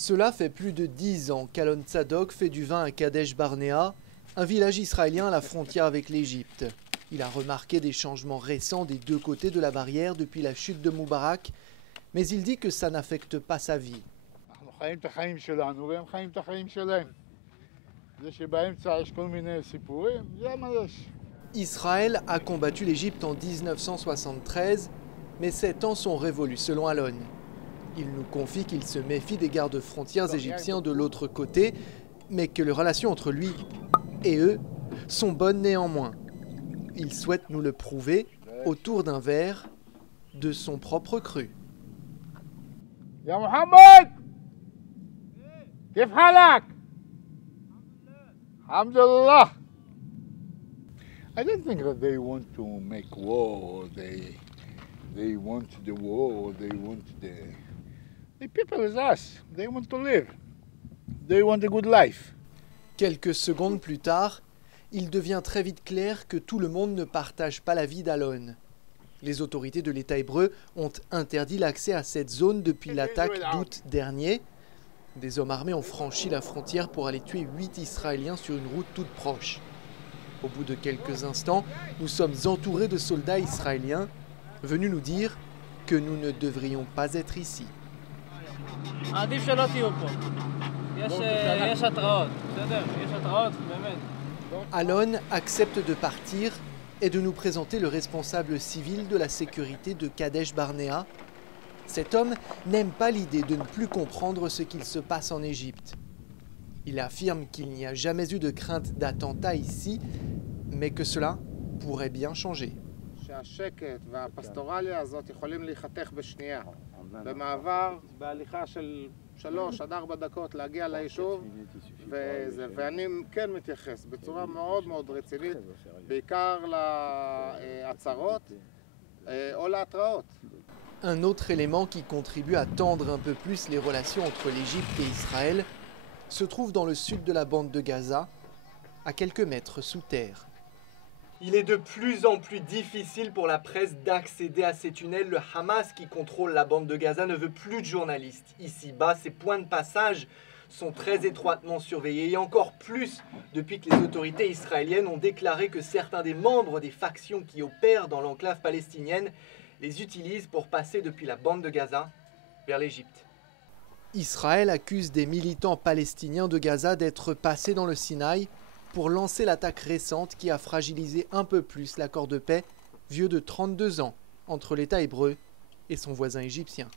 Cela fait plus de 10 ans qu'Alon Tzadok fait du vin à Kadesh Barnea, un village israélien à la frontière avec l'Égypte. Il a remarqué des changements récents des deux côtés de la barrière depuis la chute de Moubarak, mais il dit que ça n'affecte pas sa vie. Israël a combattu l'Égypte en 1973, mais ces temps sont révolus selon Alon. Il nous confie qu'il se méfie des gardes-frontières égyptiens de l'autre côté, mais que les relations entre lui et eux sont bonnes néanmoins. Il souhaite nous le prouver autour d'un verre de son propre cru. Ya Mohammed, كيف حالك? Alhamdulillah. I don't think that they want to make war, or they want the war, or they want the people is us. They want to live. They want a good life. Quelques secondes plus tard, il devient très vite clair que tout le monde ne partage pas la vie d'Alon. Les autorités de l'État hébreu ont interdit l'accès à cette zone depuis l'attaque d'août dernier. Des hommes armés ont franchi la frontière pour aller tuer 8 Israéliens sur une route toute proche. Au bout de quelques instants, nous sommes entourés de soldats israéliens venus nous dire que nous ne devrions pas être ici. Alon accepte de partir et de nous présenter le responsable civil de la sécurité de Kadesh Barnea. Cet homme n'aime pas l'idée de ne plus comprendre ce qu'il se passe en Égypte. Il affirme qu'il n'y a jamais eu de crainte d'attentat ici, mais que cela pourrait bien changer. Un autre élément qui contribue à tendre un peu plus les relations entre l'Égypte et Israël se trouve dans le sud de la bande de Gaza, à quelques mètres sous terre. Il est de plus en plus difficile pour la presse d'accéder à ces tunnels. Le Hamas qui contrôle la bande de Gaza ne veut plus de journalistes. Ici-bas, ces points de passage sont très étroitement surveillés et encore plus depuis que les autorités israéliennes ont déclaré que certains des membres des factions qui opèrent dans l'enclave palestinienne les utilisent pour passer depuis la bande de Gaza vers l'Égypte. Israël accuse des militants palestiniens de Gaza d'être passés dans le Sinaï pour lancer l'attaque récente qui a fragilisé un peu plus l'accord de paix vieux de 32 ans entre l'État hébreu et son voisin égyptien.